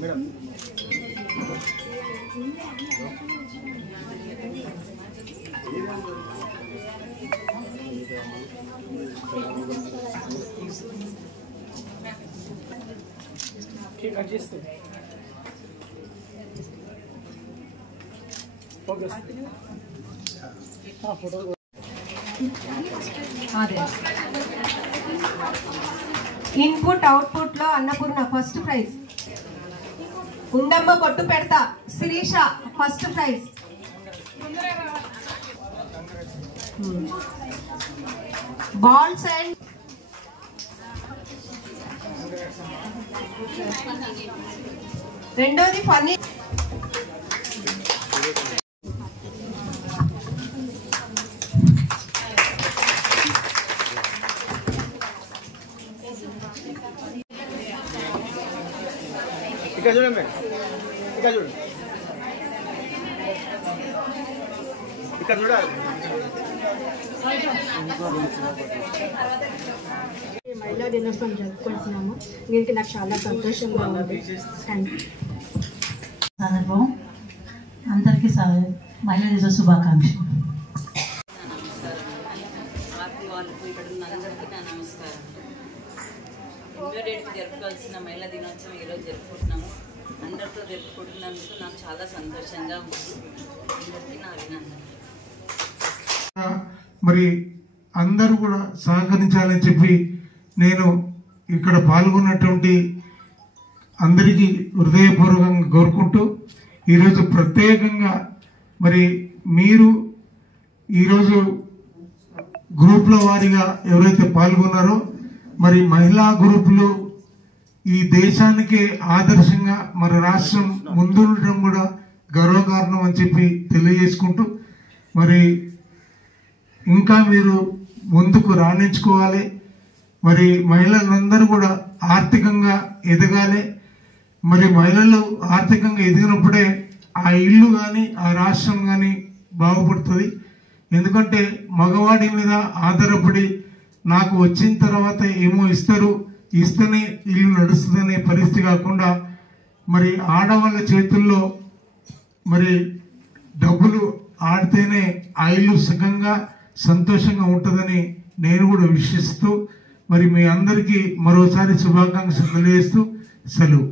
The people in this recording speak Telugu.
మేడం ఇన్పుట్ అవుట్పుట్ లో అన్నపూర్ణ ఫస్ట్ ప్రైజ్, ఉండమ్మ కొట్టు పెడతా Shirisha first prize, balls and రెండోది ఫన్నీ ఇక్కడ చూడండి ఇక్కడ చూడండి ఇక్కడ చూడాలి మహిళా దినోత్సవం జరుపుకుంటున్నాము. దీనికి నాకు చాలా సంతోషంగా ఉంది. సందర్భం అందరికీ మహిళా దినోత్సవ శుభాకాంక్షలు. ఎన్నో డేట్కి జరుపుకోవాల్సిన మహిళా దినోత్సవం ఈరోజు జరుపుకుంటున్నాము. అందరితో జరుపుకుంటున్నందుకు నాకు చాలా సంతోషంగా ఉంది. అందరికీ నా అభినందనలు. మరి అందరూ కూడా సహకరించాలని చెప్పి నేను ఇక్కడ పాల్గొన్నటువంటి అందరికీ హృదయపూర్వకంగా కోరుకుంటూ ఈరోజు ప్రత్యేకంగా మరి మీరు ఈరోజు గ్రూప్ల వారీగా ఎవరైతే పాల్గొన్నారో మరి మహిళా గ్రూపులు ఈ దేశానికే ఆదర్శంగా మన రాష్ట్రం ముందుండటం కూడా గర్వకారణం అని చెప్పి తెలియజేసుకుంటూ మరి ఇంకా మీరు ముందుకు రాణించుకోవాలి. మరి మహిళలందరూ కూడా ఆర్థికంగా ఎదగాలి. మరి మహిళలు ఆర్థికంగా ఎదిగినప్పుడే ఆ ఇల్లు కానీ ఆ రాష్ట్రం కానీ బాగుపడుతుంది. ఎందుకంటే మగవాడి మీద ఆధారపడి నాకు వచ్చిన తర్వాత ఏమో ఇస్తేనే ఇల్లు నడుస్తుందనే పరిస్థితి కాకుండా మరి ఆడవాళ్ళ చేతుల్లో మరి డబ్బులు ఆడితేనే ఆ ఇల్లు సుఖంగా సంతోషంగా ఉంటుందని నేను కూడా విశ్వసిస్తూ మరి మీ అందరికీ మరోసారి శుభాకాంక్షలు తెలియజేస్తూ సెలవు.